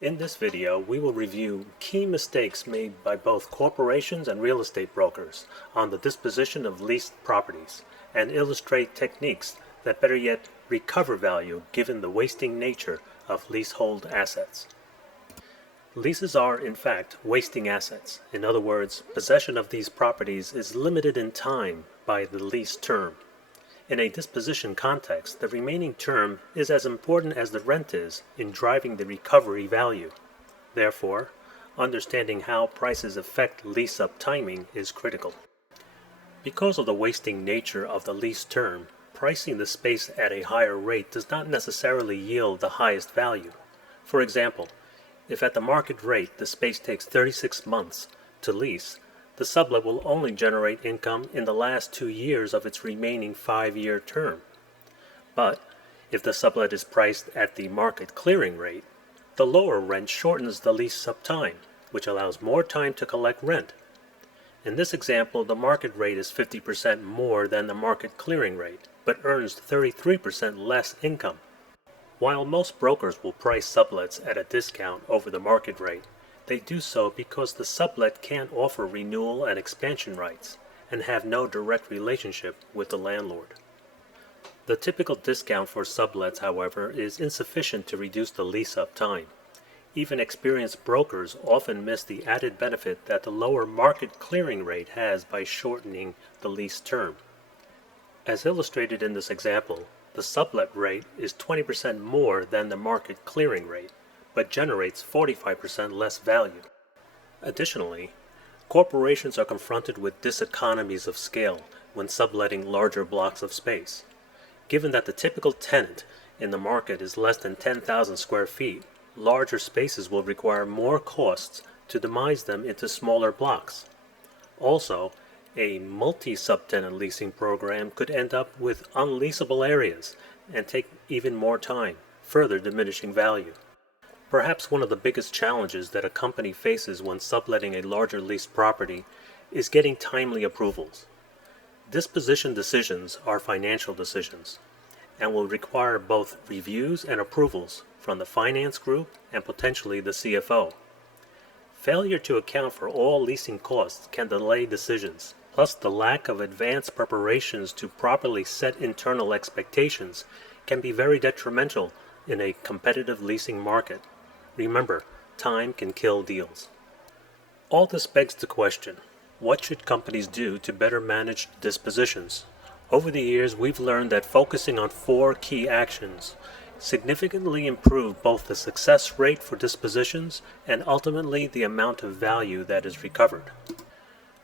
In this video, we will review key mistakes made by both corporations and real estate brokers on the disposition of leased properties and illustrate techniques that better yet recover value given the wasting nature of leasehold assets. Leases are, in fact, wasting assets. In other words, possession of these properties is limited in time by the lease term. In a disposition context, the remaining term is as important as the rent is in driving the recovery value. Therefore, understanding how prices affect lease-up timing is critical. Because of the wasting nature of the lease term, pricing the space at a higher rate does not necessarily yield the highest value. For example, if at the market rate the space takes 36 months to lease, the sublet will only generate income in the last 2 years of its remaining 5-year term. But if the sublet is priced at the market clearing rate, the lower rent shortens the lease-up time, which allows more time to collect rent. In this example, the market rate is 50% more than the market clearing rate, but earns 33% less income. While most brokers will price sublets at a discount over the market rate, they do so because the sublet can't offer renewal and expansion rights and have no direct relationship with the landlord. The typical discount for sublets, however, is insufficient to reduce the lease-up time. Even experienced brokers often miss the added benefit that the lower market clearing rate has by shortening the lease term. As illustrated in this example, the sublet rate is 20% more than the market clearing rate, but generates 45% less value. Additionally, corporations are confronted with diseconomies of scale when subletting larger blocks of space. Given that the typical tenant in the market is less than 10,000 square feet, larger spaces will require more costs to demise them into smaller blocks. Also, a multi-subtenant leasing program could end up with unleasable areas and take even more time, further diminishing value. Perhaps one of the biggest challenges that a company faces when subletting a larger leased property is getting timely approvals. Disposition decisions are financial decisions and will require both reviews and approvals from the finance group and potentially the CFO. Failure to account for all leasing costs can delay decisions, plus the lack of advanced preparations to properly set internal expectations can be very detrimental in a competitive leasing market. Remember, time can kill deals. All this begs the question, what should companies do to better manage dispositions? Over the years, we've learned that focusing on 4 key actions significantly improve both the success rate for dispositions and ultimately the amount of value that is recovered.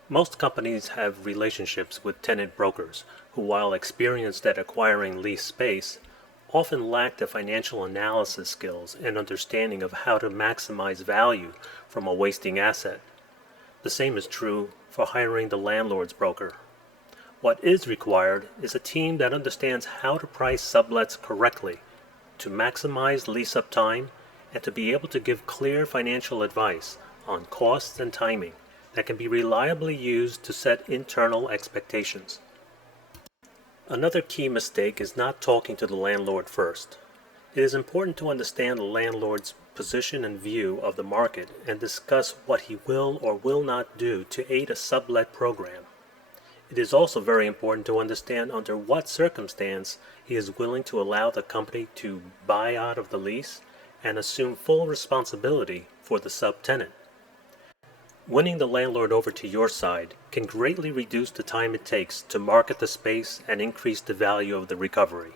Most companies have relationships with tenant brokers who, while experienced at acquiring leased space, often lack the financial analysis skills and understanding of how to maximize value from a wasting asset. The same is true for hiring the landlord's broker. What is required is a team that understands how to price sublets correctly, to maximize lease-up time, and to be able to give clear financial advice on costs and timing that can be reliably used to set internal expectations. Another key mistake is not talking to the landlord first. It is important to understand the landlord's position and view of the market and discuss what he will or will not do to aid a sublet program. It is also very important to understand under what circumstance he is willing to allow the company to buy out of the lease and assume full responsibility for the subtenant. Winning the landlord over to your side can greatly reduce the time it takes to market the space and increase the value of the recovery.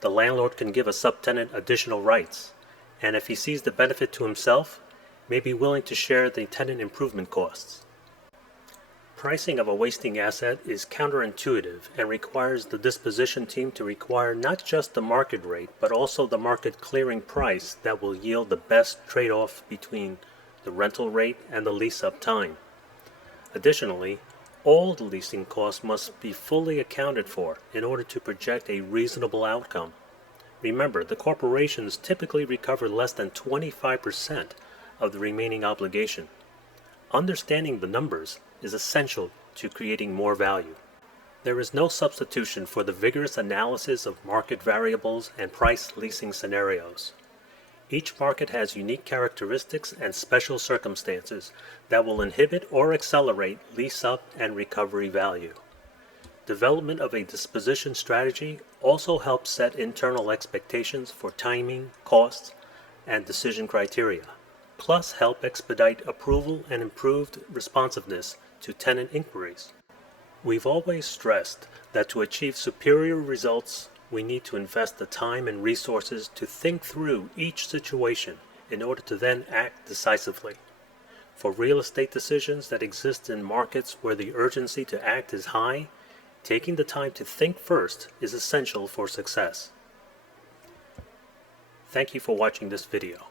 The landlord can give a subtenant additional rights, and if he sees the benefit to himself, may be willing to share the tenant improvement costs. Pricing of a wasting asset is counterintuitive and requires the disposition team to require not just the market rate, but also the market clearing price that will yield the best trade-off between the rental rate and the lease-up time. Additionally, all the leasing costs must be fully accounted for in order to project a reasonable outcome. Remember, the corporations typically recover less than 25% of the remaining obligation. Understanding the numbers is essential to creating more value. There is no substitution for the vigorous analysis of market variables and price leasing scenarios. Each market has unique characteristics and special circumstances that will inhibit or accelerate lease-up and recovery value. Development of a disposition strategy also helps set internal expectations for timing, costs, and decision criteria, plus help expedite approval and improved responsiveness to tenant inquiries. We've always stressed that to achieve superior results, we need to invest the time and resources to think through each situation in order to then act decisively. For real estate decisions that exist in markets where the urgency to act is high, taking the time to think first is essential for success. Thank you for watching this video.